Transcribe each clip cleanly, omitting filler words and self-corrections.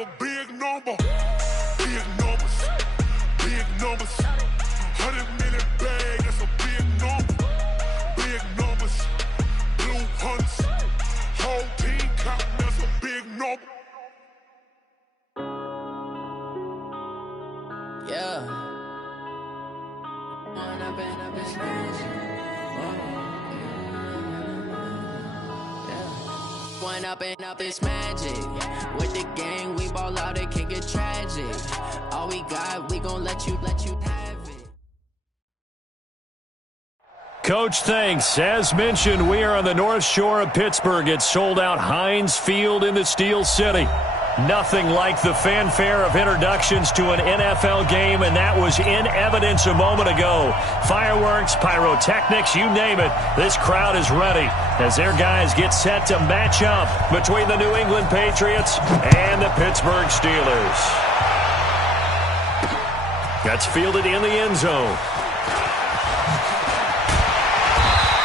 a big number. Big numbers. Big numbers. 100 million bag, that's a big number. Big numbers. Blue hunts. Whole team counting, that's a big number. Yeah. One up and up, it's magic. With the gang, we ball out, it can get tragic. All we got, we gon' let you have it. Coach, thanks. As mentioned, we are on the North Shore of Pittsburgh. It's sold out Heinz Field in the Steel City. Nothing like the fanfare of introductions to an NFL game, and that was in evidence a moment ago. Fireworks, pyrotechnics, you name it. This crowd is ready as their guys get set to match up between the New England Patriots and the Pittsburgh Steelers. That's fielded in the end zone.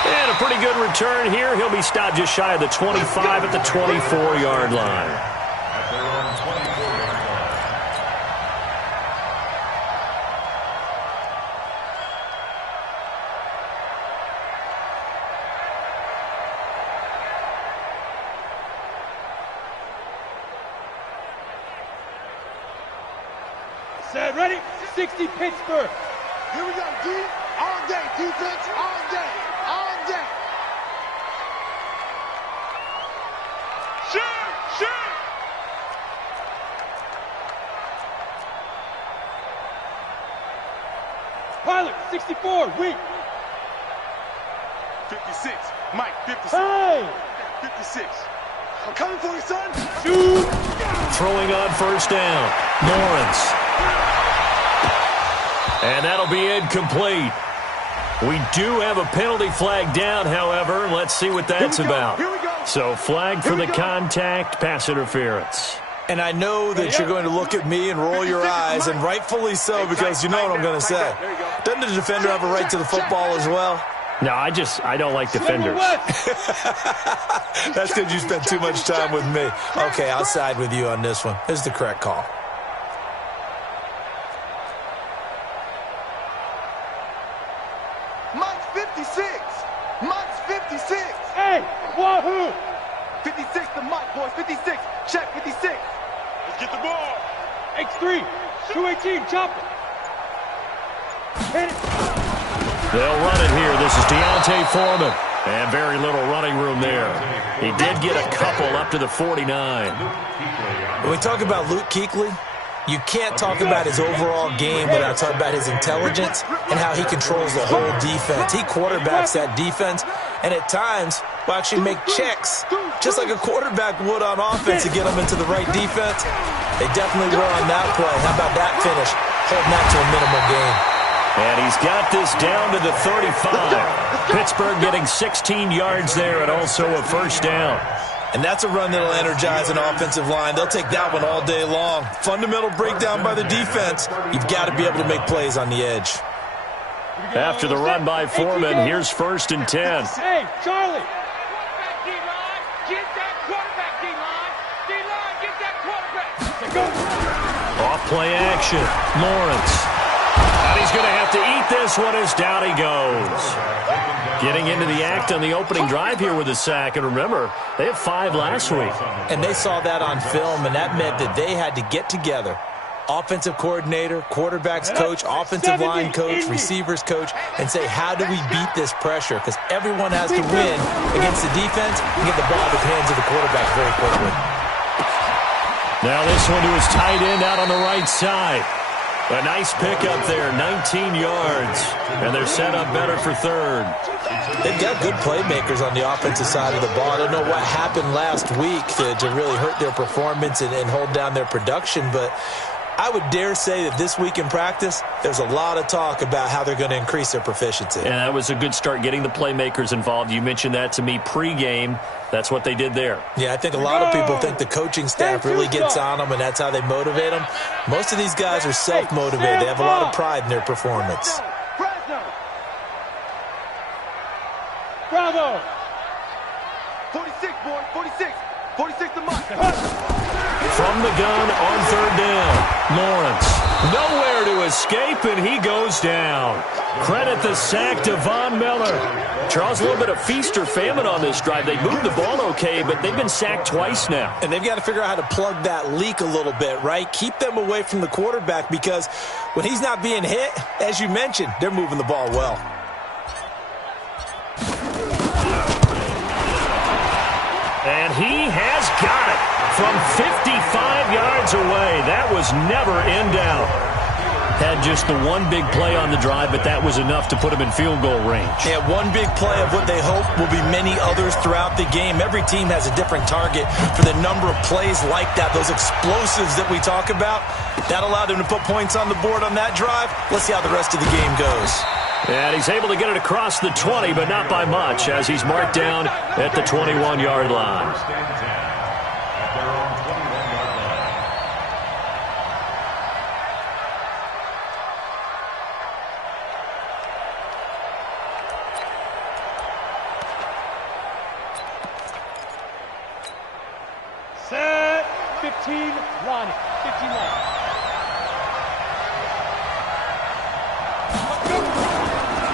And a pretty good return here. He'll be stopped just shy of the 25 at the 24-yard line. Set, ready? 60 Pittsburgh. Here we go, D. All day, defense, all day, all day. Shoot! Pilot, 64, weak. 56, Mike, 56. Hey! 56. I'm coming for you, son. Shoot! Throwing on first down. Lawrence. And that'll be incomplete. We do have a penalty flag down, however. Let's see what that's about. So flag for the contact, pass interference. And I know that you're going to look at me and roll your eyes, and rightfully so, because you know what I'm going to say. Doesn't the defender have a right to the football as well? No, I don't like defenders. That's because you spent too much time with me. Okay, I'll side with you on this one. This is the correct call. Mike's 56. Mike's 56. Hey, wahoo! 56 to Mike, boys. 56. Check 56. Let's get the ball. X3, 218, chopper. Hit it. They'll run it here. This is Deontay Foreman. And very little running room there. He did get a couple up to the 49. When we talk about Luke Kuechly, you can't talk about his overall game without talking about his intelligence and how he controls the whole defense. He quarterbacks that defense, and at times will actually make checks, just like a quarterback would on offense to get them into the right defense. They definitely were on that play. How about that finish? Holding that to a minimal gain. And he's got this down to the 35. Pittsburgh getting 16 yards there and also a first down. And that's a run that'll energize an offensive line. They'll take that one all day long. Fundamental breakdown by the defense. You've got to be able to make plays on the edge. After the run by Foreman, here's 1st and 10. Hey, Charlie. Get that quarterback, D-line. D-line, get that quarterback. Off play action. Lawrence. And he's going to have to eat this one as down he goes. Getting into the act on the opening drive here with a sack. And remember, they had 5 last week. And they saw that on film, and that meant that they had to get together. Offensive coordinator, quarterbacks coach, offensive line coach, receivers coach, and say, how do we beat this pressure? Because everyone has to win against the defense and get the ball to the hands of the quarterback very quickly. Now this one to his tight end out on the right side. A nice pickup there, 19 yards. And they're set up better for 3rd. They've got good playmakers on the offensive side of the ball. I don't know what happened last week to really hurt their performance and hold down their production, but I would dare say that this week in practice, there's a lot of talk about how they're going to increase their proficiency. And that was a good start getting the playmakers involved. You mentioned that to me pregame. That's what they did there. Yeah, I think a lot of people think the coaching staff really gets on them, and that's how they motivate them. Most of these guys are self-motivated. They have a lot of pride in their performance. Bravo! 46, boy, 46. 46 to Mike. from the gun on third down. Lawrence, nowhere to escape, and he goes down. Credit the sack to Von Miller. Charles, a little bit of feast or famine on this drive. They moved the ball okay, but they've been sacked twice now. And they've got to figure out how to plug that leak a little bit, right? Keep them away from the quarterback, because when he's not being hit, as you mentioned, they're moving the ball well. And he has got it from 55 yards away. That was never in doubt. Had just the one big play on the drive, but that was enough to put him in field goal range. Yeah, one big play of what they hope will be many others throughout the game. Every team has a different target for the number of plays like that, those explosives that we talk about. That allowed him to put points on the board on that drive. Let's see how the rest of the game goes. And he's able to get it across the 20, but not by much, as he's marked down at the 21-yard line. Set. 15 line. 15 line.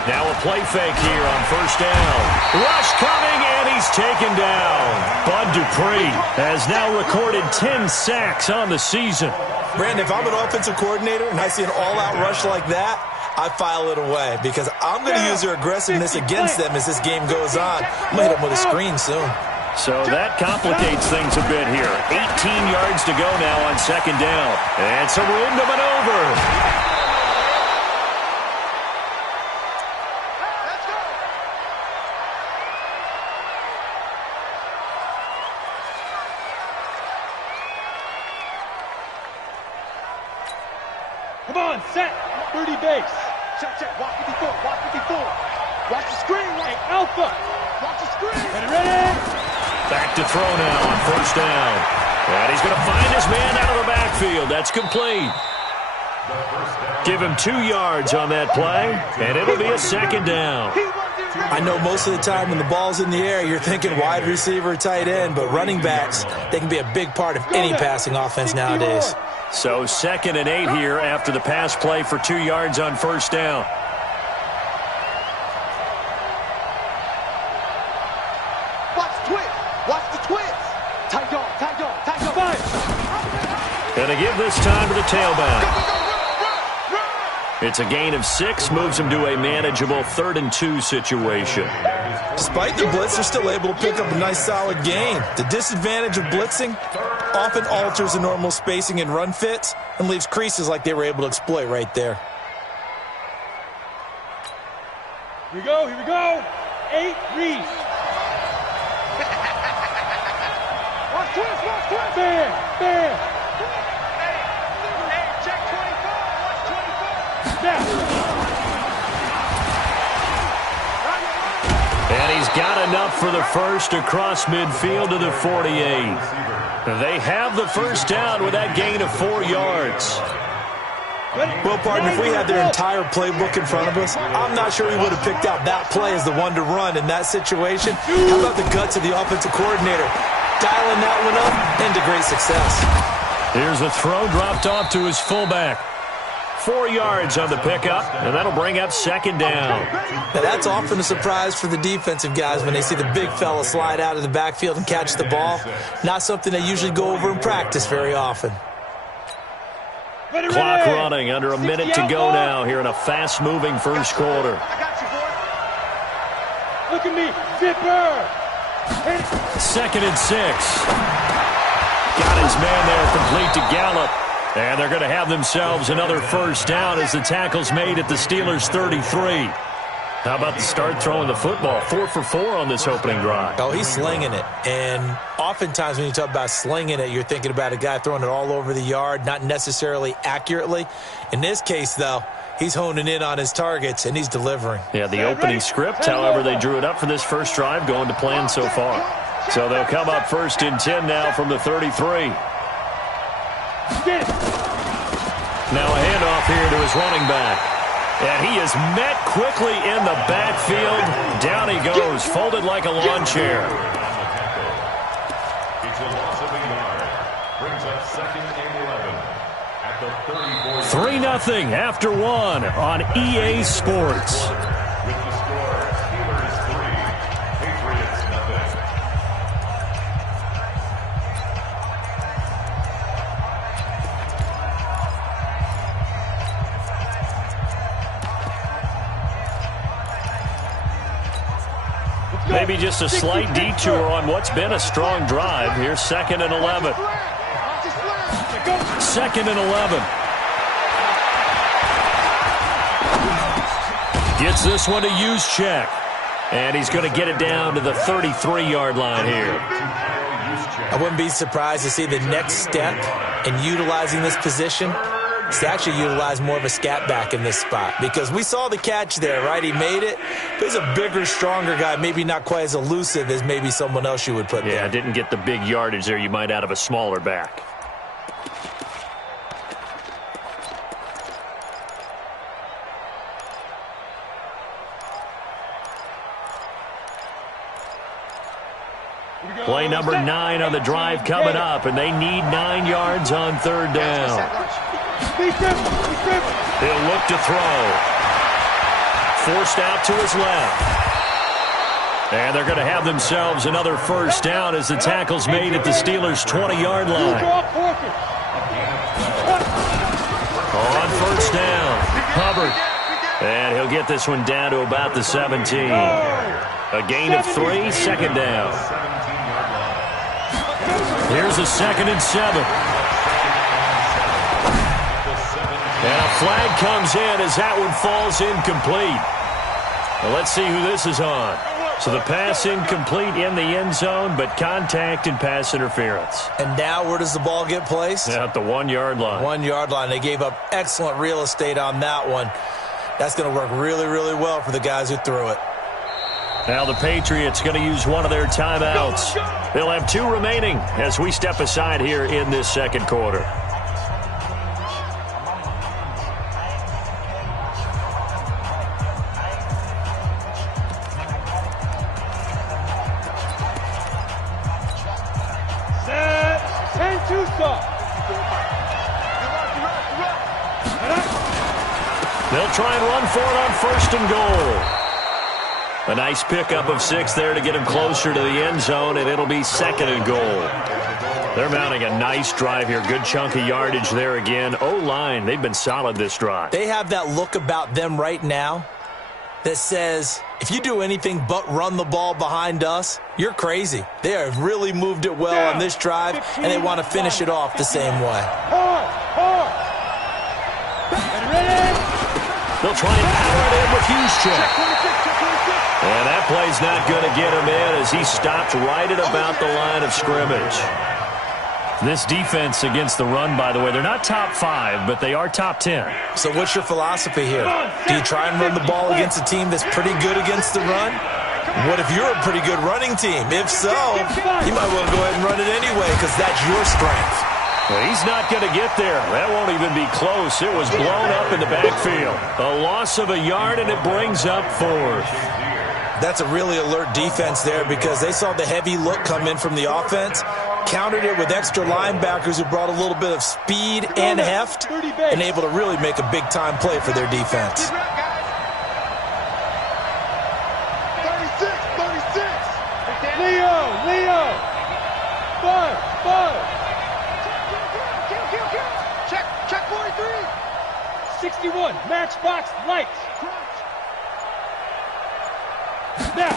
Now a play fake here on first down. Rush coming, and he's taken down. Bud Dupree has now recorded 10 sacks on the season. Brandon, if I'm an offensive coordinator and I see an all-out rush like that, I file it away, because I'm going to use their aggressiveness against them as this game goes on. I'm going to hit them with a screen soon. So that complicates things a bit here. 18 yards to go now on second down. And some room to maneuver. Come on, set. 30 base. Check, check. Watch 54. Watch 54. Watch the screen. Right. Alpha. Watch the screen. Ready. Back to throw now on first down. And he's going to find his man out of the backfield. That's complete. Give him 2 yards on that play, and it'll be a second down. I know most of the time when the ball's in the air, you're thinking wide receiver, tight end, but running backs, they can be a big part of any passing offense nowadays. So 2nd and 8 here after the pass play for 2 yards on first down. Watch the twist. Watch the twist. Tight dog, tight dog, tight dog. Gonna give this time to the tailback. It's a gain of 6, moves him to a manageable 3rd and 2 situation. Despite the blitz, they're still able to pick up a nice solid gain. The disadvantage of blitzing often alters the normal spacing and run fits and leaves creases like they were able to exploit right there. Here we go, here we go. 8 read. Watch twist, watch twist. Bam, bam. Hey, check 24, watch 24. Now. And he's got enough for the first across midfield to the 48. They have the first down with that gain of 4 yards. Well, partner, if we had their entire playbook in front of us, I'm not sure we would have picked out that play as the one to run in that situation. How about the guts of the offensive coordinator? Dialing that one up into great success. Here's a throw dropped off to his fullback. 4 yards on the pickup, and that'll bring up second down. Now, that's often a surprise for the defensive guys when they see the big fella slide out of the backfield and catch the ball. Not something they usually go over in practice very often. Clock running, under a minute to go now here in a fast-moving first quarter. I got you, boy. Look at me, zipper. 2nd and 6. Got his man there, complete to Gallup. And they're going to have themselves another first down as the tackle's made at the Steelers' 33. How about the start throwing the football? 4 for 4 on this opening drive. Oh, he's slinging it. And oftentimes when you talk about slinging it, you're thinking about a guy throwing it all over the yard, not necessarily accurately. In this case, though, he's honing in on his targets, and he's delivering. Yeah, the opening script, however, they drew it up for this first drive, going to plan so far. So they'll come up 1st and 10 now from the 33. Now a handoff here to his running back. And he is met quickly in the backfield. Down he goes, folded like a lawn chair. 3-0 after one on EA Sports. With the score, Steelers 3, Patriots nothing. Maybe just a slight detour on what's been a strong drive. Here's 2nd and 11. 2nd and 11. Gets this one to use check. And he's going to get it down to the 33-yard line here. I wouldn't be surprised to see the next step in utilizing this position is to actually utilize more of a scat back in this spot. Because we saw the catch there, right? He made it. But he's a bigger, stronger guy, maybe not quite as elusive as maybe someone else you would put there. Yeah, didn't get the big yardage there you might out of a smaller back. Play number 9 on the drive coming up, and they need 9 yards on 3rd down. He'll look to throw. Forced out to his left. And they're going to have themselves another 1st down as the tackle's made at the Steelers' 20-yard line. On 1st down, Hubbard. And he'll get this one down to about the 17. A gain of 3, 2nd down. Here's a 2nd and 7. And a flag comes in as that one falls incomplete. Well, let's see who this is on. So the pass incomplete in the end zone, but contact and pass interference. And now where does the ball get placed? At the 1-yard line. 1-yard line. They gave up excellent real estate on that one. That's going to work really, really well for the guys who threw it. Now the Patriots going to use one of their timeouts. They'll have 2 remaining as we step aside here in this 2nd quarter. Set. 10-2 stop. They'll try and run for it on 1st and goal. A nice pickup of 6 there to get him closer to the end zone, and it'll be 2nd and goal. They're mounting a nice drive here. Good chunk of yardage there again. O-line, they've been solid this drive. They have that look about them right now that says, if you do anything but run the ball behind us, you're crazy. They have really moved it well on this drive, and they want to finish it off the same way. They'll try and power it in with Juszczyk. And that play's not going to get him in as he stopped right at about the line of scrimmage. This defense against the run, by the way, they're not top 5, but they are top 10. So what's your philosophy here? Do you try and run the ball against a team that's pretty good against the run? What if you're a pretty good running team? If so, you might want to go ahead and run it anyway because that's your strength. Well, he's not going to get there. That won't even be close. It was blown up in the backfield. A loss of a yard, and it brings up 4th. That's a really alert defense there because they saw the heavy look come in from the offense, countered it with extra linebackers who brought a little bit of speed and heft, and able to really make a big-time play for their defense. 36. 36. Leo. 5. Check 43. 61. Matchbox lights. Now.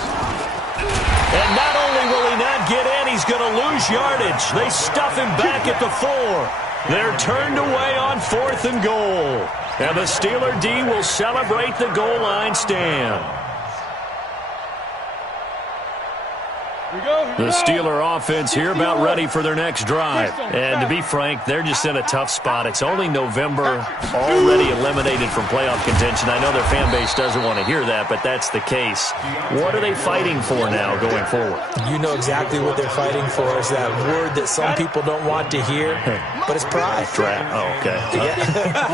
And not only will he not get in, he's going to lose yardage. They stuff him back at the 4. They're turned away on 4th and goal. And the Steeler D will celebrate the goal line stand. The Steeler offense here about ready for their next drive. And to be frank, they're just in a tough spot. It's only November, already eliminated from playoff contention. I know their fan base doesn't want to hear that, but that's the case. What are they fighting for now going forward? You know exactly what they're fighting for is that word that some people don't want to hear, but it's pride. Draft. Oh, okay. Yeah.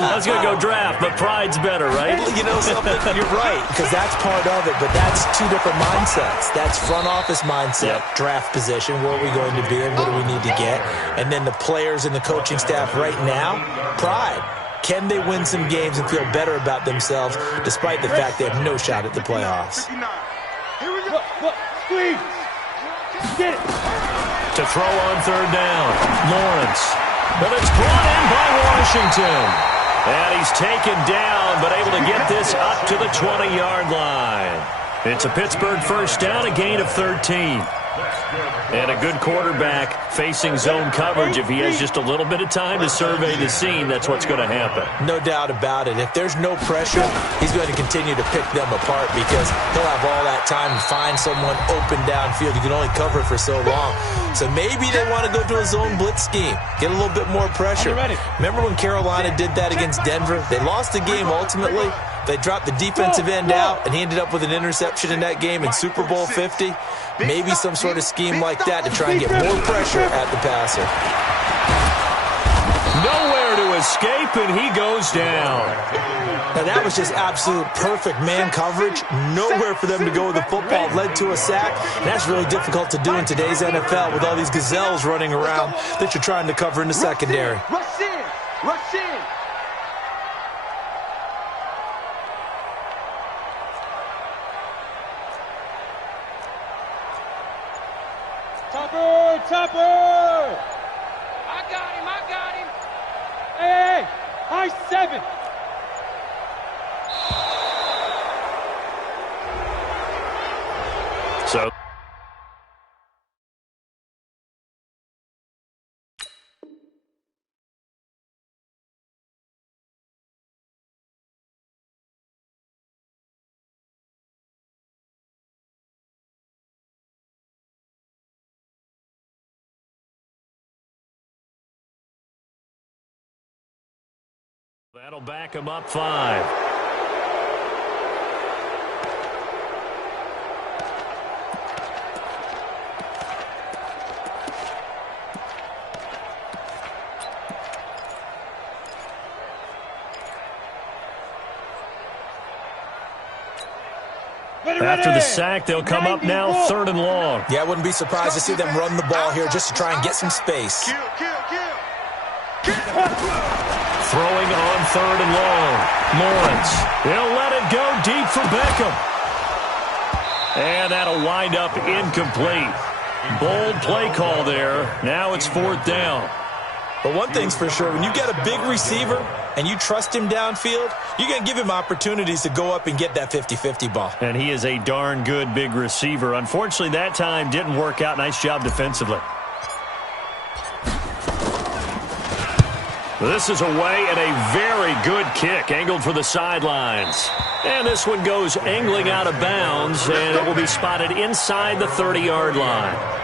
I was going to go draft, but pride's better, right? You know something? You're right, because that's part of it, but that's 2 different mindsets. That's front office mindset. Yep. Draft position, where are we going to be and what do we need to get? And then the players and the coaching staff right now, pride. Can they win some games and feel better about themselves despite the fact they have no shot at the playoffs? Look, squeeze. Get it. To throw on third down, Lawrence. But it's brought in by Washington. And he's taken down, but able to get this up to the 20-yard line. It's a Pittsburgh first down, a gain of 13. And a good quarterback facing zone coverage. If he has just a little bit of time to survey the scene, that's what's going to happen. No doubt about it. If there's no pressure, he's going to continue to pick them apart because he'll have all that time to find someone open downfield. You can only cover it for so long. So maybe they want to go to a zone blitz scheme, get a little bit more pressure. Remember when Carolina did that against Denver? They lost the game ultimately. They dropped the defensive end out, and he ended up with an interception in that game in Super Bowl 50. Maybe some sort of scheme like that to try and get more pressure at the passer. Nowhere to escape, and he goes down. Now, that was just absolute perfect man coverage. Nowhere for them to go with the football. Led to a sack. And that's really difficult to do in today's NFL with all these gazelles running around that you're trying to cover in the secondary. Rush in. Rush in. Topper! I got him. Hey! High 7! So that'll back him up 5. After the sack, they'll come up now 3rd and long. Yeah, I wouldn't be surprised to see them run the ball here just to try and get some space. Throwing on 3rd and long. Lawrence. He'll let it go deep for Beckham. And that'll wind up incomplete. Bold play call there. Now it's 4th down. But one thing's for sure, when you get a big receiver and you trust him downfield, you're going to give him opportunities to go up and get that 50-50 ball. And he is a darn good big receiver. Unfortunately, that time didn't work out. Nice job defensively. This is away and a very good kick, angled for the sidelines. And this one goes angling out of bounds, and it will be spotted inside the 30-yard line.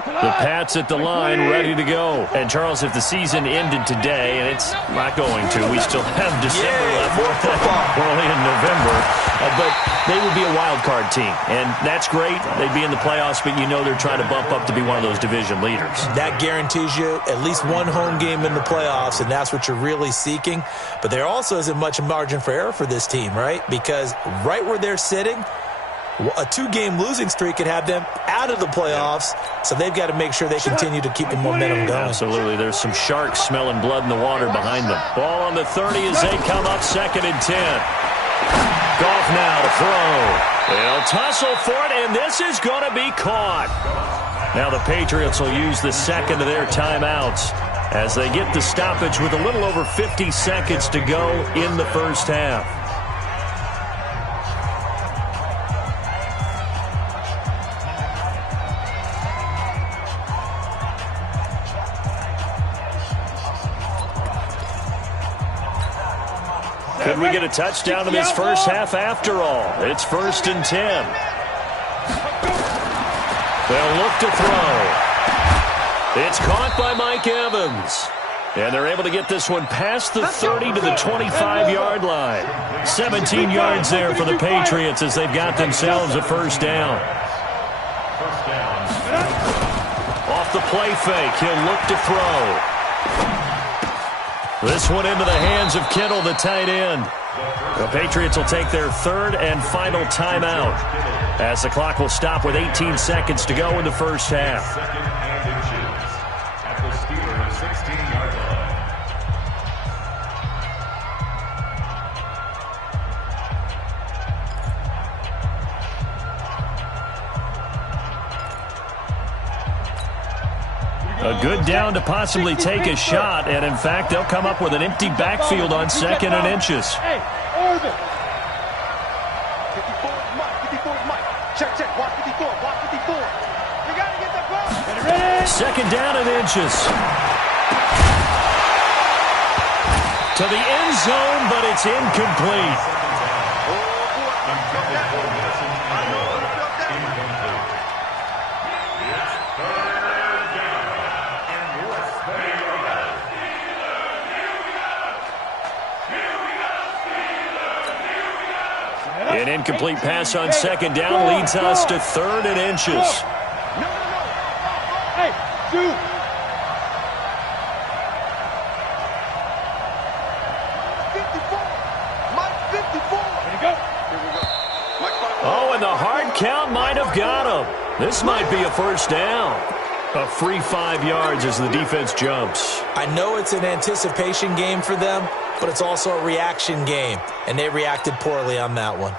The Pats at the line, ready to go. And, Charles, if the season ended today, and it's not going to, we still have December left. We're only in November. But they would be a wild card team. And that's great. They'd be in the playoffs, but you know they're trying to bump up to be one of those division leaders. That guarantees you at least one home game in the playoffs, and that's what you're really seeking. But there also isn't much margin for error for this team, right? Because right where they're sitting, a 2-game losing streak could have them out of the playoffs, so they've got to make sure they continue to keep the momentum going. Absolutely. There's some sharks smelling blood in the water behind them. Ball on the 30 as they come up 2nd and 10. Goff now to throw. They'll tussle for it, and this is going to be caught. Now the Patriots will use the second of their timeouts as they get the stoppage with a little over 50 seconds to go in the first half. Could we get a touchdown in this first half after all? It's 1st and 10. They'll look to throw. It's caught by Mike Evans. And they're able to get this one past the 30 to the 25-yard line. 17 yards there for the Patriots as they've got themselves a first down. Off off the play fake. He'll look to throw. This one into the hands of Kittle, the tight end. The Patriots will take their third and final timeout as the clock will stop with 18 seconds to go in the first half. At the Steelers' 16-yard line. A good down to possibly take a shot, and in fact, they'll come up with an empty backfield on 2nd and inches. Hey, Irvin. 54 is Mike. 54 is Mike. Check, check. Watch 54. Watch 54. You got to get that ball. Get it ready. 2nd down and inches. To the end zone, but it's incomplete. An incomplete pass on 2nd down leads us to 3rd and inches. No. Hey, dude. Mike 54. Here we go. Oh, and the hard count might have got him. This might be a first down. A free 5 yards as the defense jumps. I know it's an anticipation game for them, but it's also a reaction game, and they reacted poorly on that one.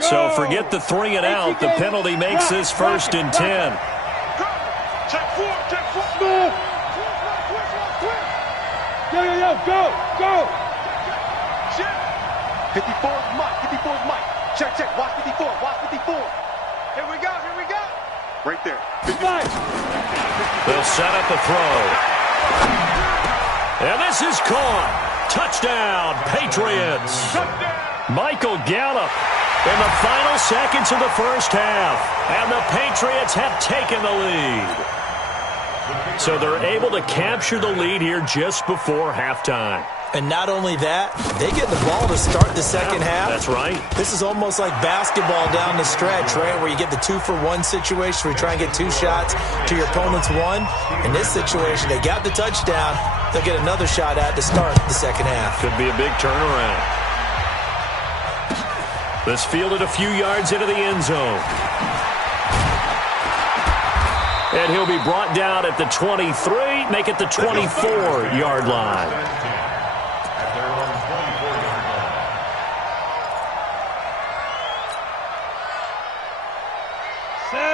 So forget the 3 and out. The penalty makes this 1st and 10. Check 4. Move. Yo, go. 54 is Mike. Check. Watch 54. Here we go. Right there. 55. They'll set up a throw. And this is caught. Touchdown, Patriots. Michael Gallup in the final seconds of the first half. And the Patriots have taken the lead. So they're able to capture the lead here just before halftime. And not only that, they get the ball to start the second half. That's right. This is almost like basketball down the stretch, right, where you get the 2-for-1 situation where you try and get 2 shots to your opponent's 1. In this situation, they got the touchdown. They'll get another shot at to start the second half. Could be a big turnaround. This fielded a few yards into the end zone. And he'll be brought down at the 23, make it the 24-yard line.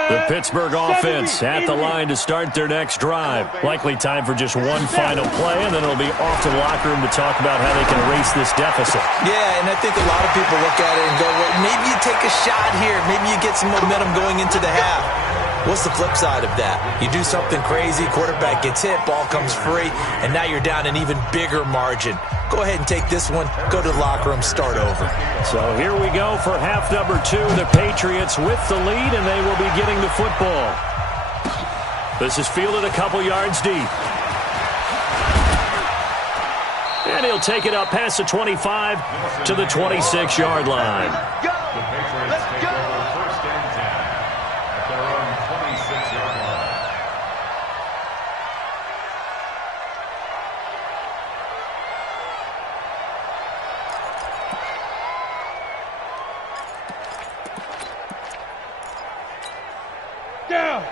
The Pittsburgh offense at the line to start their next drive. Likely time for just one final play, and then it'll be off to the locker room to talk about how they can erase this deficit. Yeah, and I think a lot of people look at it and go, well, maybe you take a shot here. Maybe you get some momentum going into the half. What's the flip side of that? You do something crazy, quarterback gets hit, ball comes free, and now you're down an even bigger margin. Go ahead and take this one, go to the locker room, start over. So here we go for half number 2. The Patriots with the lead, and they will be getting the football. This is fielded a couple yards deep. And he'll take it up past the 25 to the 26-yard line. Go. Let's go. First and 10 at their own 26-yard line.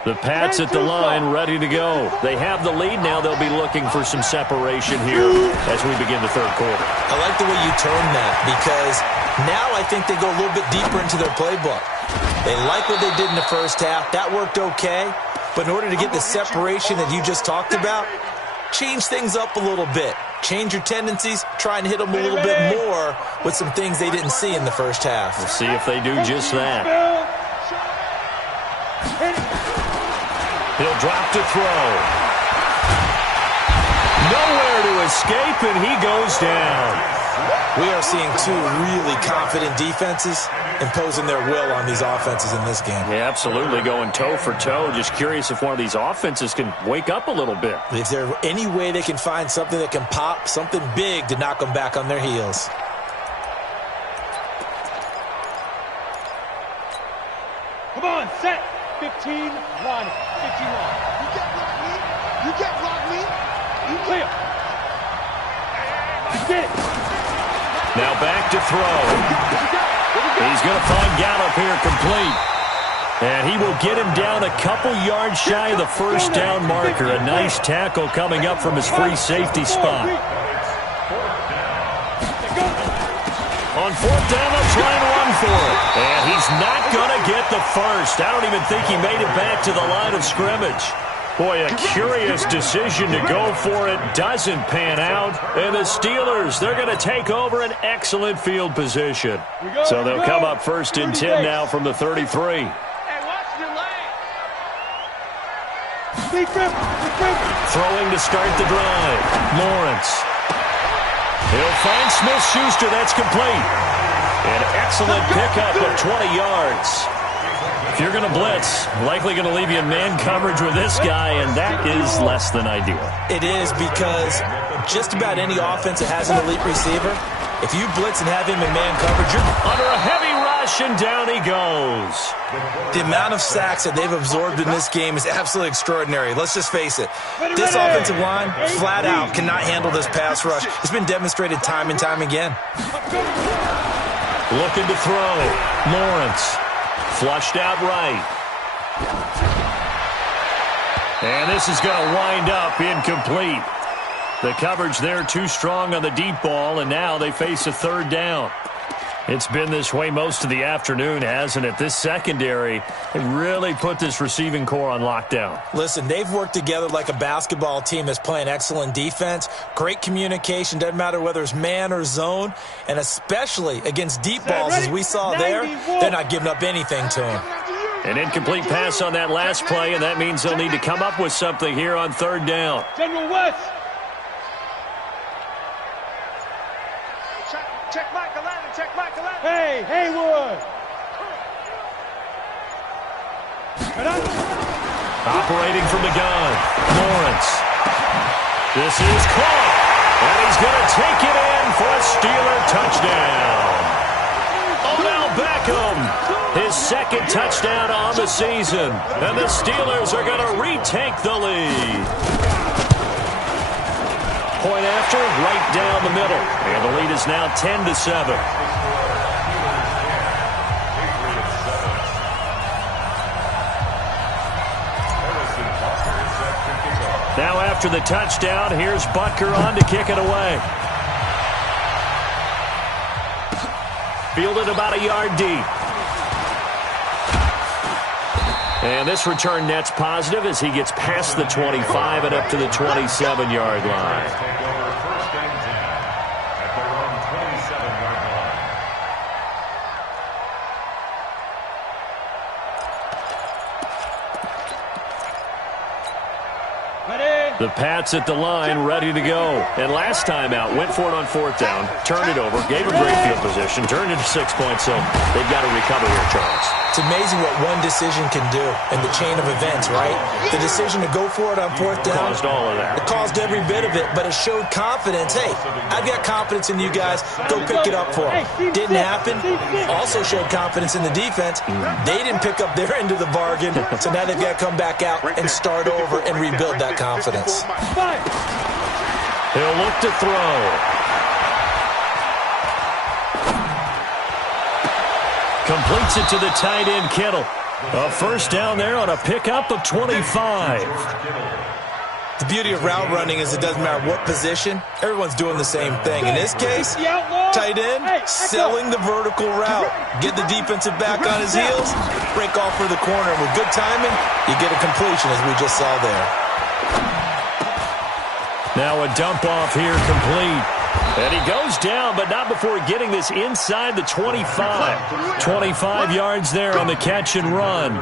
The Pats at the line, ready to go. They have the lead now. They'll be looking for some separation here as we begin the third quarter. I like the way you term that because now I think they go a little bit deeper into their playbook. They like what they did in the first half. That worked okay. But in order to get the separation that you just talked about, change things up a little bit. Change your tendencies. Try and hit them a little bit more with some things they didn't see in the first half. We'll see if they do just that. He'll drop to throw. Nowhere to escape, and he goes down. We are seeing 2 really confident defenses imposing their will on these offenses in this game. Yeah, absolutely, going toe for toe. Just curious if one of these offenses can wake up a little bit. Is there any way they can find something that can pop, something big to knock them back on their heels? Come on, set. 15 line. 15 line. You can't block me. You can't block me. You clear. Get it. Now back to throw. He's going to find Gallup here complete. And he will get him down a couple yards shy of the first down marker. A nice tackle coming up from his free safety spot. On fourth down, they'll try and run for it. And he's not going to get the first. I don't even think he made it back to the line of scrimmage. Boy, a curious decision to go for it. Doesn't pan out. And the Steelers, they're going to take over an excellent field position. So they'll come up first and 10 now from the 33. Throwing to start the drive. Lawrence. He'll find Smith-Schuster. That's complete. An excellent pickup of 20 yards. If you're going to blitz, likely going to leave you in man coverage with this guy, and that is less than ideal. It is, because just about any offense that has an elite receiver, if you blitz and have him in man coverage, you're under a heavy rush, and down he goes. The amount of sacks that they've absorbed in this game is absolutely extraordinary. Let's just face it. This offensive line, flat out, cannot handle this pass rush. It's been demonstrated time and time again. Looking to throw. Lawrence. Flushed out right. And this is going to wind up incomplete. The coverage there too strong on the deep ball, and now they face a third down. It's been this way most of the afternoon, hasn't it? This secondary, they really put this receiving core on lockdown. Listen, they've worked together like a basketball team that's playing excellent defense. Great communication, doesn't matter whether it's man or zone. And especially against deep balls, as we saw there, they're not giving up anything to them. An incomplete pass on that last play, and that means they'll need to come up with something here on third down. General West. Check Michael Allen. Check Michael Allen. Hey, Haywood. Operating from the gun. Lawrence. This is caught. And he's going to take it in for a Steeler touchdown. Odell Beckham. His second touchdown on the season. And the Steelers are going to retake the lead. Point after, right down the middle. And the lead is now 10-7. Now after the touchdown, here's Butker on to kick it away. Fielded about a yard deep. And this return net's positive as he gets past the 25 and up to the 27-yard line. The Pats at the line, ready to go. And last time out, went for it on fourth down, turned it over, gave a great field position, turned it to 6 points, so they've got to recover here, Charles. It's amazing what one decision can do in the chain of events, right? The decision to go for it on fourth down. Caused all of that. It caused every bit of it, but it showed confidence. Hey, I've got confidence in you guys. Go pick it up for them. Didn't happen. Also showed confidence in the defense. They didn't pick up their end of the bargain, so now they've got to come back out and start over and rebuild that confidence. He'll look to throw. Completes it to the tight end, Kittle. A first down there on a pickup of 25. The beauty of route running is it doesn't matter what position. Everyone's doing the same thing. In this case, tight end, selling the vertical route. Get the defensive back on his heels, break off for the corner. And with good timing, you get a completion, as we just saw there. Now a dump off here complete. And he goes down, but not before getting this inside the 25. 25 yards there on the catch and run.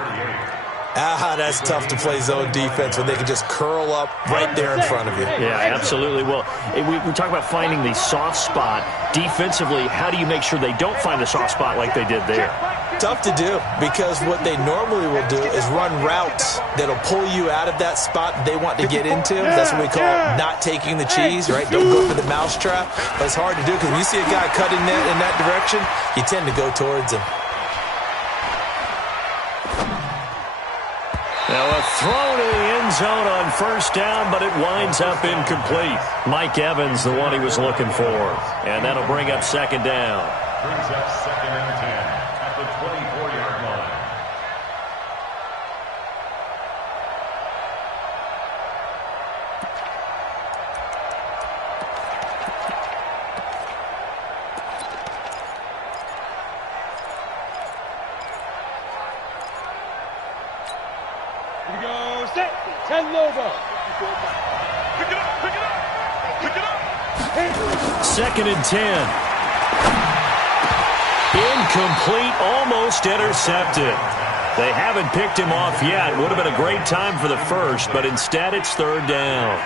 That's tough to play zone defense when they can just curl up right there in front of you. Yeah, absolutely. Well, we talk about finding the soft spot. Defensively, how do you make sure they don't find the soft spot like they did there? Tough to do, because what they normally will do is run routes that'll pull you out of that spot they want to get into. That's what we call not taking the cheese, right? Don't go for the mousetrap. But it's hard to do because when you see a guy cutting net in that direction, you tend to go towards him. Now a throw to the end zone on first down, but it winds up incomplete. Mike Evans, the one he was looking for. And that'll bring up second down. Brings up 2nd and 10 at the 24-yard line. Here we go, set, 10 Lobo. Pick it up, pick it up, pick it up. 2nd and 10. Incomplete, almost intercepted. They haven't picked him off yet. Would have been a great time for the first, but instead it's 3rd down.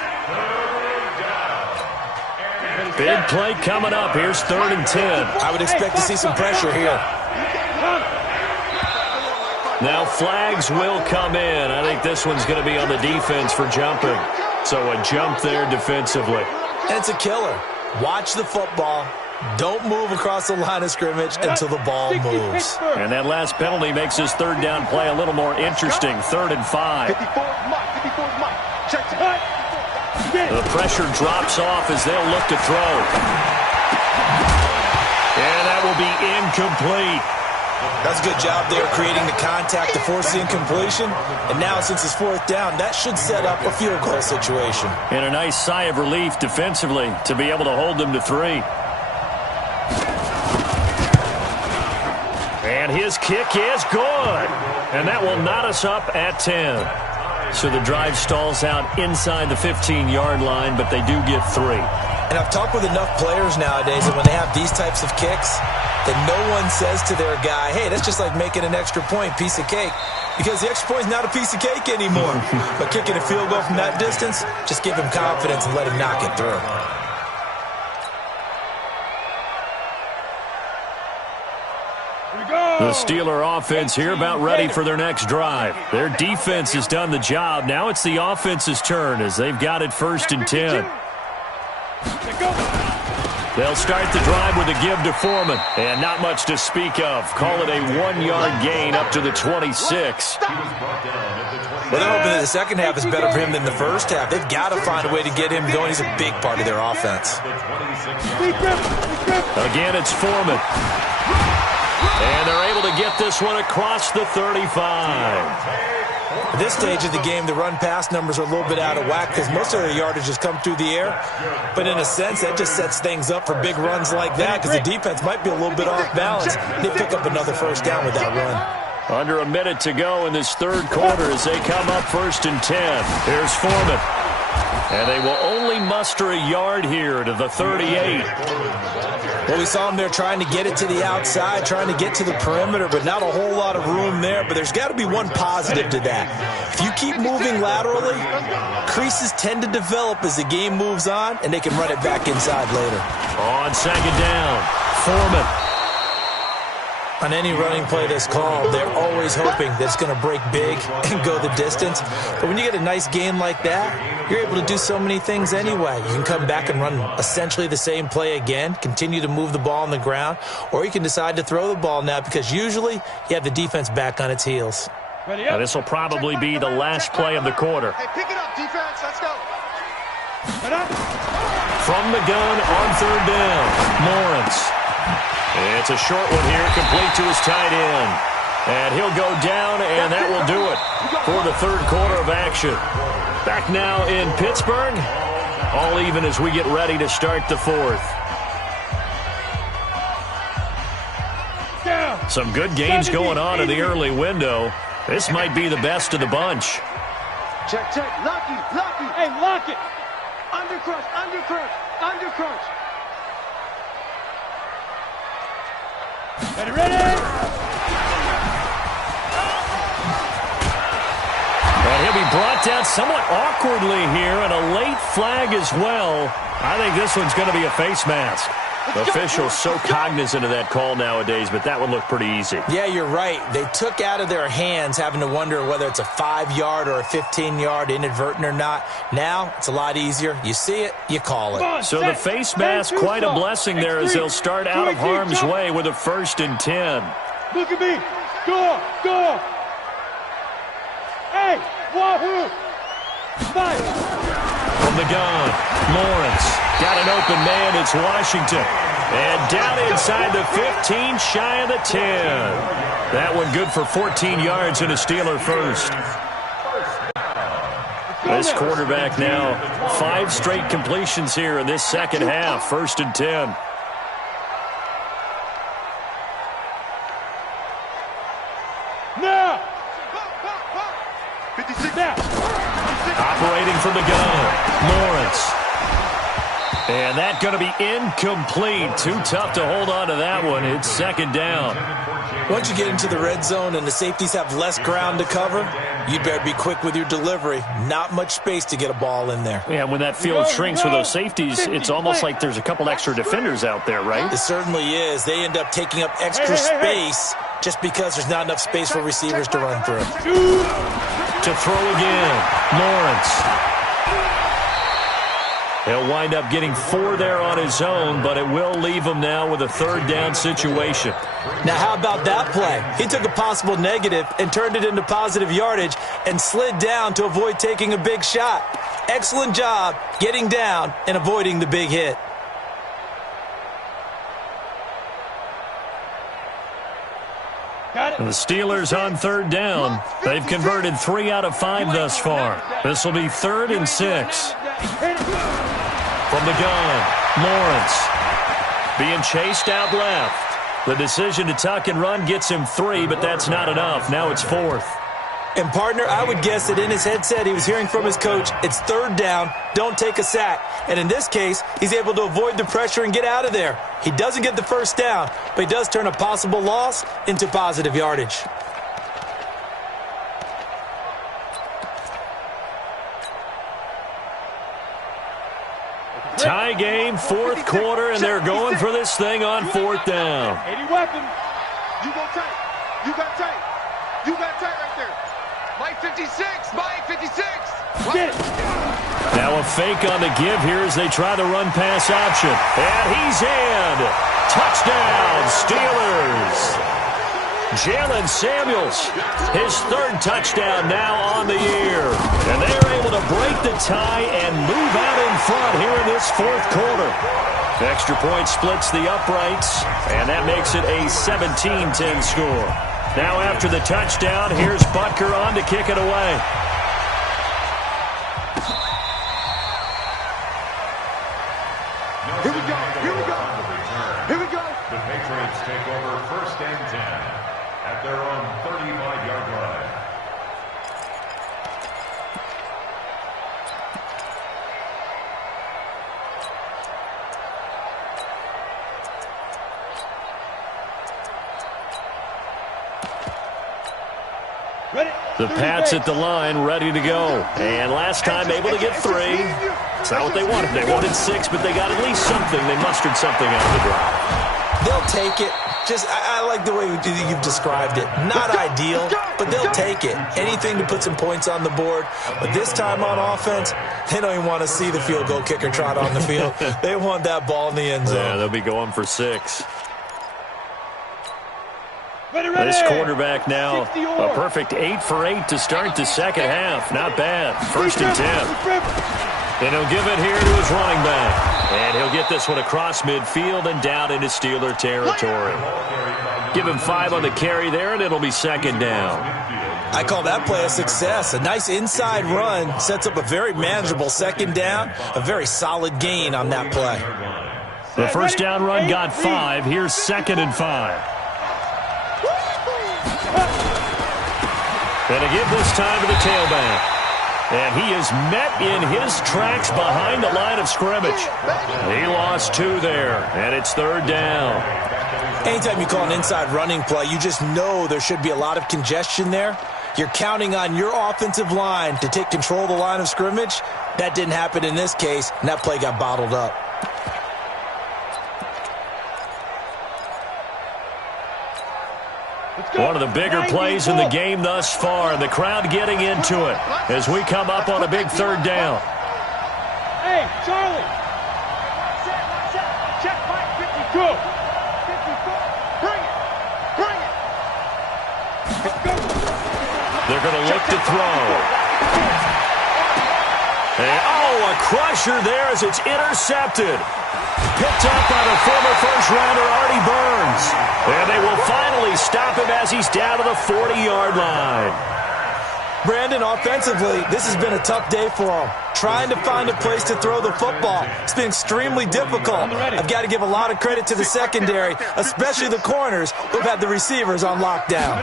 Big play coming up. Here's 3rd and 10. I would expect to see some pressure here. Now flags will come in. I think this one's going to be on the defense for jumping. So a jump there defensively. And it's a killer. Watch the football. Don't move across the line of scrimmage until the ball moves. And that last penalty makes his 3rd down play a little more interesting. 3rd and 5. 54 Mike, 54 Mike. Check it. The pressure drops off as they'll look to throw. And that will be incomplete. That's a good job there creating the contact to force the incompletion. And now since it's 4th down, that should set up a field goal situation. And a nice sigh of relief defensively to be able to hold them to 3. And his kick is good. And that will knot us up at 10. So the drive stalls out inside the 15-yard line, but they do get 3. And I've talked with enough players nowadays that when they have these types of kicks, that no one says to their guy, hey, that's just like making an extra point, piece of cake. Because the extra point is not a piece of cake anymore. But kicking a field goal from that distance, just give him confidence and let him knock it through. The Steeler offense here about ready for their next drive. Their defense has done the job. Now it's the offense's turn as they've got it 1st and 10. They'll start the drive with a give to Foreman. And not much to speak of. Call it a 1-yard gain up to the 26. Well, they're hoping that the second half is better for him than the first half. They've got to find a way to get him going. He's a big part of their offense. Again, it's Foreman. And they're able to get this one across the 35. At this stage of the game, the run-pass numbers are a little bit out of whack because most of their yardage has come through the air. But in a sense, that just sets things up for big runs like that because the defense might be a little bit off balance. They pick up another 1st down with that run. Under a minute to go in this 3rd quarter as they come up 1st and 10. Here's Foreman. And they will only muster a yard here to the 38. Well, we saw him there trying to get it to the outside, trying to get to the perimeter, but not a whole lot of room there. But there's got to be one positive to that. If you keep moving laterally, creases tend to develop as the game moves on, and they can run it back inside later. On 2nd down, Foreman. On any running play that's called, they're always hoping that it's going to break big and go the distance. But when you get a nice game like that, you're able to do so many things anyway. You can come back and run essentially the same play again, continue to move the ball on the ground, or you can decide to throw the ball now because usually you have the defense back on its heels. Now, this will probably be the last play of the quarter. Hey, pick it up, defense. Let's go. From the gun on 3rd down, Lawrence. It's a short one here, complete to his tight end. And he'll go down, and that will do it for the 3rd quarter of action. Back now in Pittsburgh, all even as we get ready to start the 4th. Some good games going on in the early window. This might be the best of the bunch. Check, check. Lucky. Hey, lock it. Undercrush. Ready? And he'll be brought down somewhat awkwardly here, and a late flag as well. I think this one's going to be a face mask. Officials so cognizant of that call nowadays, but that would look pretty easy. Yeah, you're right. They took out of their hands having to wonder whether it's a 5-yard or a 15-yard inadvertent or not. Now, it's a lot easier. You see it, you call it. So the face mask, quite a blessing there as they'll start out of harm's way with a 1st and 10. Look at me. Go. Hey, Wahoo! Fight! From the gun, Lawrence. Got an open man, it's Washington. And down inside the 15, shy of the 10. That one good for 14 yards and a Steeler first. This quarterback now, 5 straight completions here in this second half, 1st and 10. Now! 56 now! Operating from the gun, Lawrence. And that's going to be incomplete. Too tough to hold on to that one. It's 2nd down. Once you get into the red zone and the safeties have less ground to cover, you'd better be quick with your delivery. Not much space to get a ball in there. Yeah, when that field shrinks with those safeties, it's almost like there's a couple extra defenders out there, right? It certainly is. They end up taking up extra space just because there's not enough space for receivers to run through. To throw again, Lawrence. He'll wind up getting 4 there on his own, but it will leave him now with a 3rd down situation. Now, how about that play? He took a possible negative and turned it into positive yardage and slid down to avoid taking a big shot. Excellent job getting down and avoiding the big hit. And the Steelers on 3rd down. They've converted 3 out of 5 thus far. This will be 3rd and 6. From the gun, Lawrence. Being chased out left. The decision to tuck and run gets him 3, but that's not enough. Now it's 4th. And, partner, I would guess that in his headset he was hearing from his coach, it's 3rd down, don't take a sack. And in this case, he's able to avoid the pressure and get out of there. He doesn't get the 1st down, but he does turn a possible loss into positive yardage. Tie game, 4th quarter, and they're going for this thing on 4th down. 80 weapons. You go tight. You got tight. You got tight right there. Mike 56. Mike 56. Get it. Now a fake on the give here as they try the run-pass option. And he's in. Touchdown, Steelers. Jalen Samuels, his 3rd touchdown now on the year. And they're able to break the tie and move out in front here in this 4th quarter. Extra point splits the uprights, and that makes it a 17-10 score. Now after the touchdown, here's Butker on to kick it away. Here we go. Here we go. Here we go. The Patriots take over 1st and 10 at their own 35-yard line. The Pats at the line, ready to go. And last time able to get 3. It's not what they wanted. They wanted 6, but they got at least something. They mustered something out of the drive. They'll take it. I like the way you've described it. Not ideal, but they'll take it. Anything to put some points on the board. But this time on offense, they don't even want to see the field goal kicker trot on the field. They want that ball in the end zone. Yeah, they'll be going for 6. Ready. This quarterback now, a perfect 8 for 8 to start the second half. Not bad. 1st and 10. And he'll give it here to his running back. And he'll get this one across midfield and down into Steeler territory. Give him 5 on the carry there, and it'll be 2nd down. I call that play a success. A nice inside run sets up a very manageable 2nd down. A very solid gain on that play. The 1st down run got 5. Here's 2nd and 5. And a give this time to the tailback. And he is met in his tracks behind the line of scrimmage. He lost 2 there, and it's 3rd down. Anytime you call an inside running play, you just know there should be a lot of congestion there. You're counting on your offensive line to take control of the line of scrimmage. That didn't happen in this case, and that play got bottled up. One of the bigger plays in the game thus far, and the crowd getting into it as we come up on a big 3rd down. Hey, Charlie. Check Mike 52. 54. Bring it. Bring it. Let's go. They're going to look to throw. Oh, a crusher there as it's intercepted. Picked up by the former first-rounder Artie Burns. And they will finally stop him as he's down to the 40-yard line. Brandon, offensively, this has been a tough day for him. Trying to find a place to throw the football. It's been extremely difficult. I've got to give a lot of credit to the secondary, especially the corners who've had the receivers on lockdown.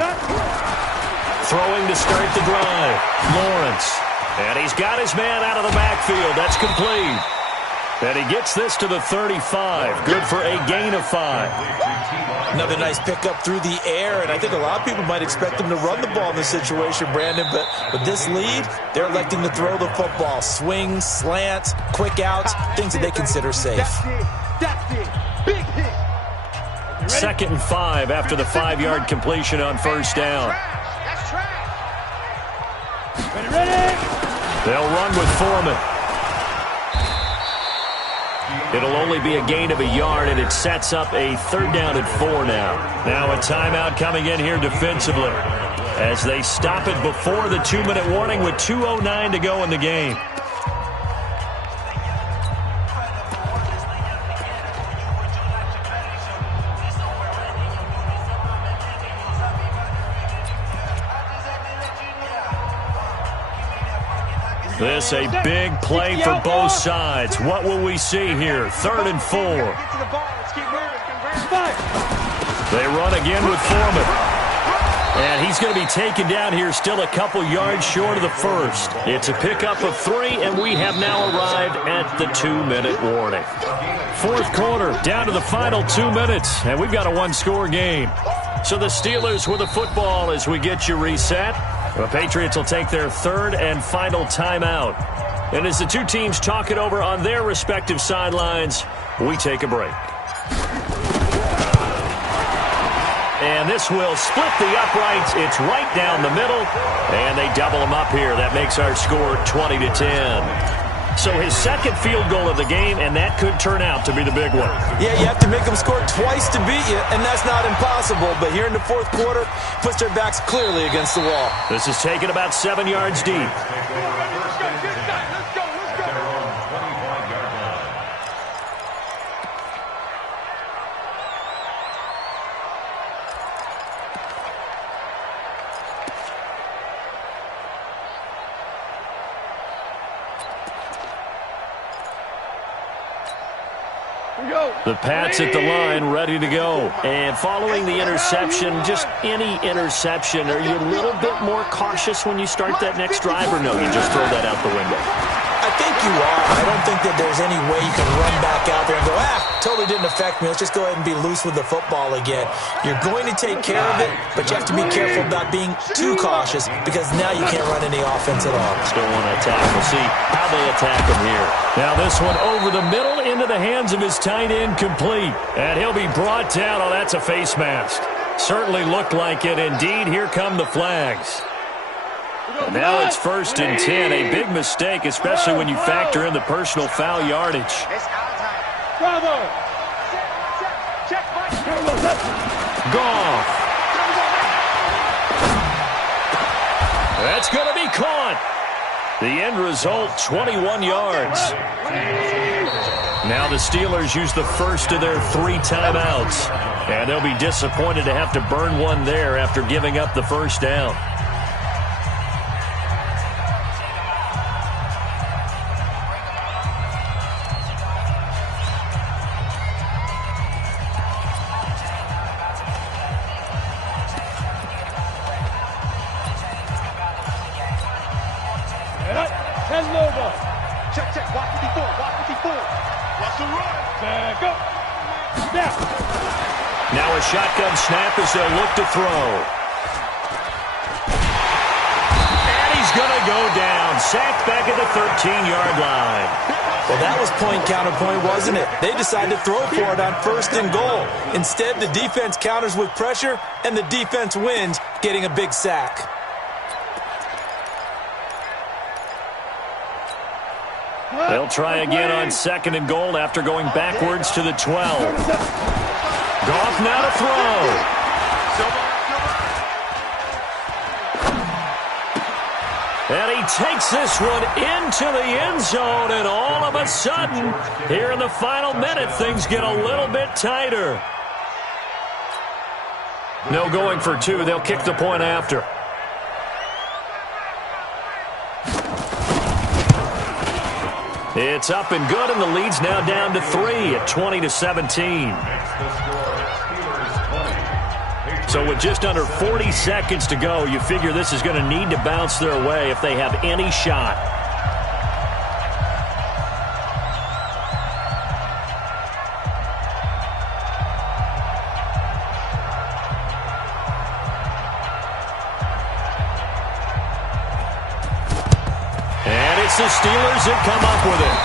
Throwing to start the drive. Lawrence. And he's got his man out of the backfield. That's complete. And he gets this to the 35. Good for a gain of 5. Another nice pickup through the air, and I think a lot of people might expect them to run the ball in this situation, Brandon, but with this lead, they're electing to throw the football. Swings, slants, quick outs, things that they consider safe. That's it. Big hit. 2nd and 5 after the 5-yard completion on first down. That's trash. Ready. They'll run with Foreman. It'll only be a gain of a yard, and it sets up a 3rd down and 4 now. Now a timeout coming in here defensively as they stop it before the 2-minute warning with 2:09 to go in the game. This a big play for both sides. What will we see here? 3rd and 4. They run again with Foreman. And he's going to be taken down here still a couple yards short of the first. It's a pickup of 3, and we have now arrived at the 2-minute warning. 4th quarter, down to the final 2 minutes, and we've got a 1-score game. So the Steelers with the football as we get you reset. The Patriots will take their 3rd and final timeout. And as the two teams talk it over on their respective sidelines, we take a break. And this will split the uprights. It's right down the middle. And they double them up here. That makes our score 20-10. So his 2nd field goal of the game, and that could turn out to be the big one. Yeah, you have to make them score twice to beat you, and that's not impossible. But here in the 4th quarter, puts their backs clearly against the wall. This is taken about 7 yards deep. The Pats at the line, ready to go. And following the interception, just any interception, are you a little bit more cautious when you start that next drive, or no, you just throw that out the window? I think you are. I don't think that there's any way you can run back out there and go, totally didn't affect me. Let's just go ahead and be loose with the football again. You're going to take care of it, but you have to be careful about being too cautious because now you can't run any offense at all. Still want to attack. We'll see how they attack him here. Now this one over the middle into the hands of his tight end, complete. And he'll be brought down. Oh, that's a face mask. Certainly looked like it. Indeed, here come the flags. And now it's 1st and 10. A big mistake, especially when you factor in the personal foul yardage. Bravo. Goff. That's going to be caught. The end result, 21 yards. Now the Steelers use the first of their 3 timeouts. And they'll be disappointed to have to burn one there after giving up the first down. Check. Watch 54. Watch the run. Back up. Now a shotgun snap as they'll look to throw. And he's going to go down. Sacked back at the 13-yard line. Well, that was point counterpoint, wasn't it? They decided to throw for it on 1st and goal. Instead, the defense counters with pressure, and the defense wins, getting a big sack. They'll try again on 2nd and goal after going backwards to the 12. Goff now to throw. And he takes this one into the end zone, and all of a sudden, here in the final minute, things get a little bit tighter. No going for two. They'll kick the point after. It's up and good, and the lead's now down to 3 at 20-17. So with just under 40 seconds to go, you figure this is going to need to bounce their way if they have any shot. And it's the Steelers that come up with it.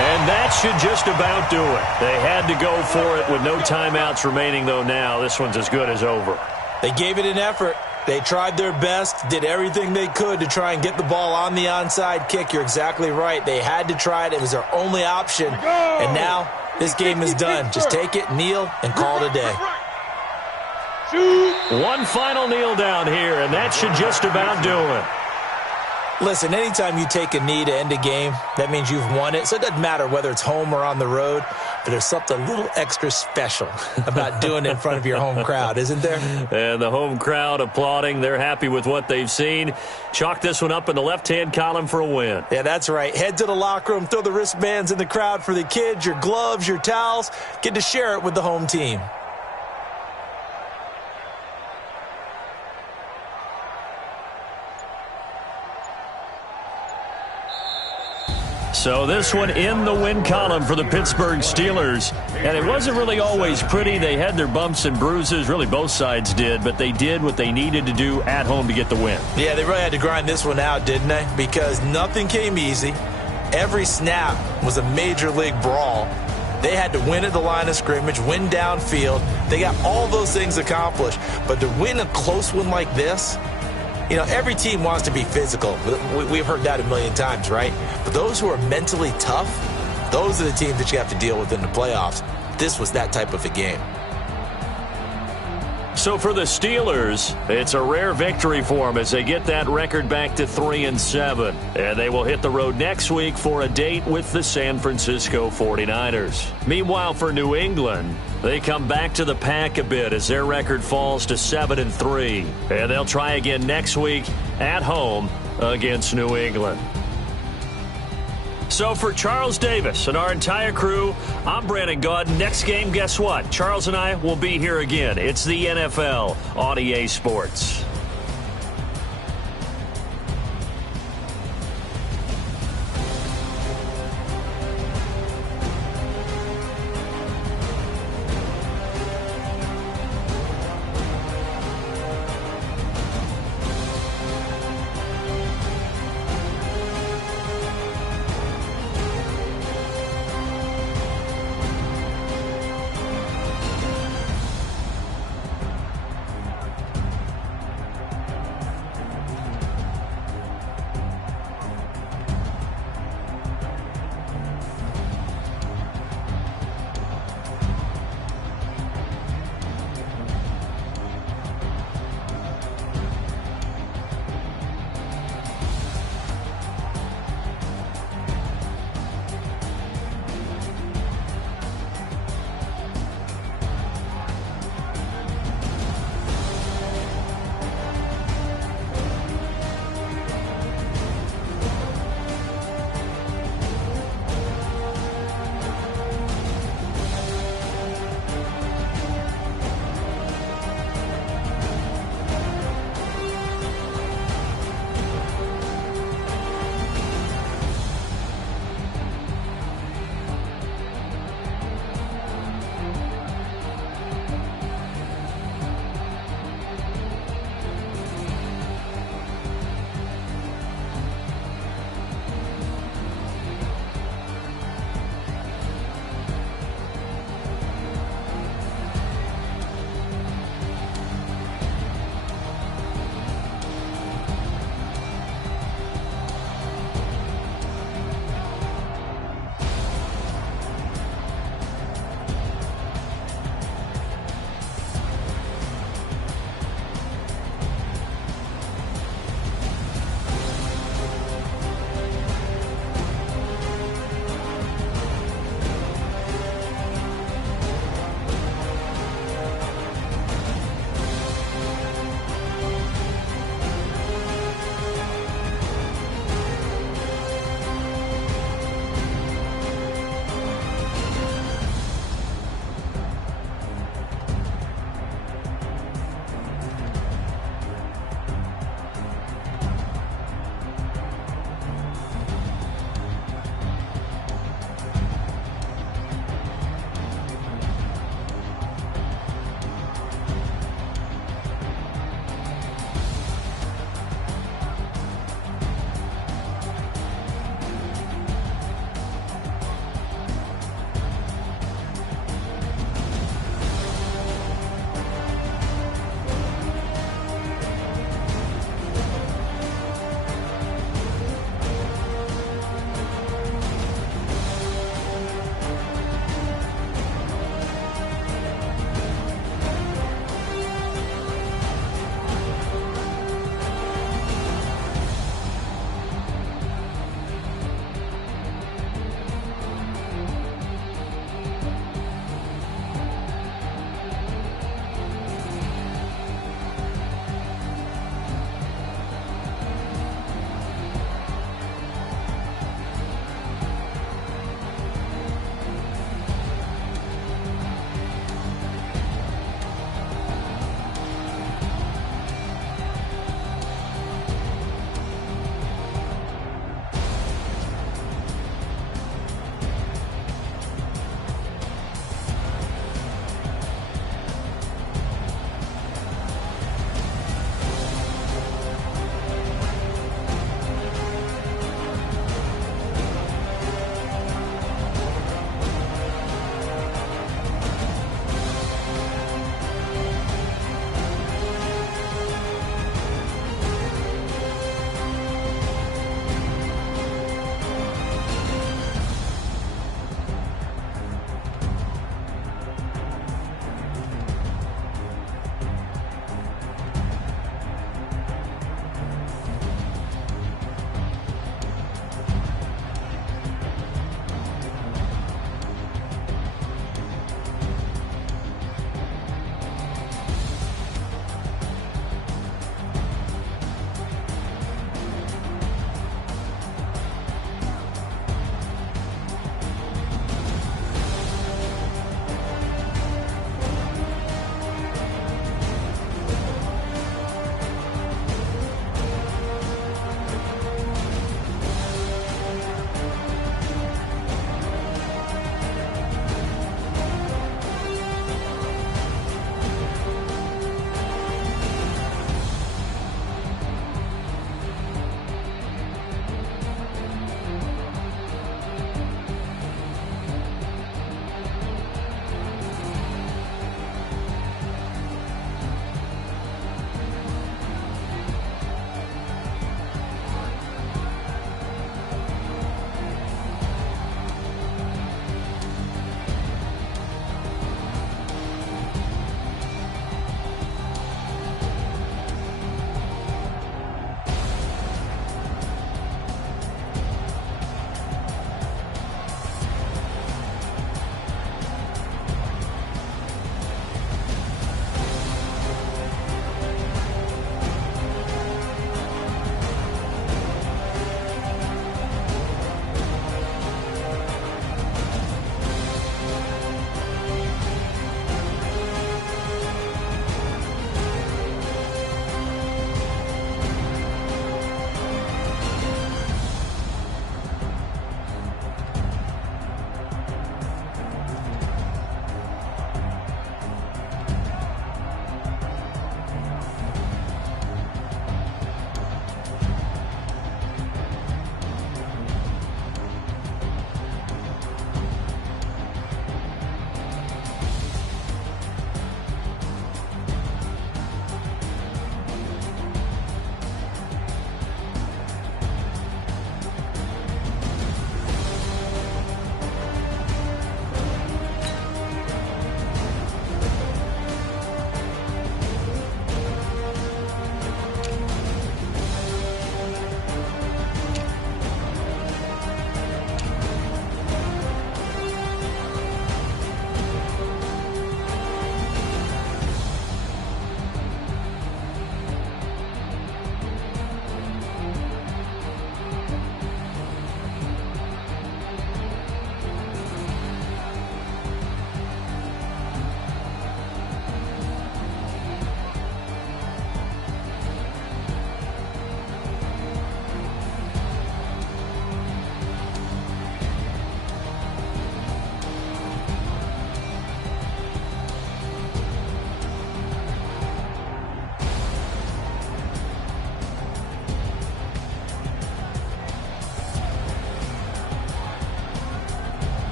And that should just about do it. They had to go for it with no timeouts remaining, though now this one's as good as over. They gave it an effort. They tried their best, did everything they could to try and get the ball on the onside kick. You're exactly right. They had to try it. It was their only option. And now this game is done. Just take it, kneel, and call it a day. One final kneel down here, and that should just about do it. Listen, anytime you take a knee to end a game, that means you've won it. So it doesn't matter whether it's home or on the road, but there's something a little extra special about doing it in front of your home crowd, isn't there? And the home crowd applauding. They're happy with what they've seen. Chalk this one up in the left-hand column for a win. Yeah, that's right. Head to the locker room, throw the wristbands in the crowd for the kids, your gloves, your towels. Get to share it with the home team. So this one in the win column for the Pittsburgh Steelers. And it wasn't really always pretty. They had their bumps and bruises. Really, both sides did. But they did what they needed to do at home to get the win. Yeah, they really had to grind this one out, didn't they? Because nothing came easy. Every snap was a major league brawl. They had to win at the line of scrimmage, win downfield. They got all those things accomplished. But to win a close one like this, you know, every team wants to be physical. We've heard that a million times, right? But those who are mentally tough, those are the teams that you have to deal with in the playoffs. This was that type of a game. So for the Steelers, it's a rare victory for them as they get that record back to 3-7. And they will hit the road next week for a date with the San Francisco 49ers. Meanwhile, for New England, they come back to the pack a bit as their record falls to 7-3. And they'll try again next week at home against New England. So for Charles Davis and our entire crew, I'm Brandon Gaud. Next game, guess what? Charles and I will be here again. It's the NFL on EA Sports.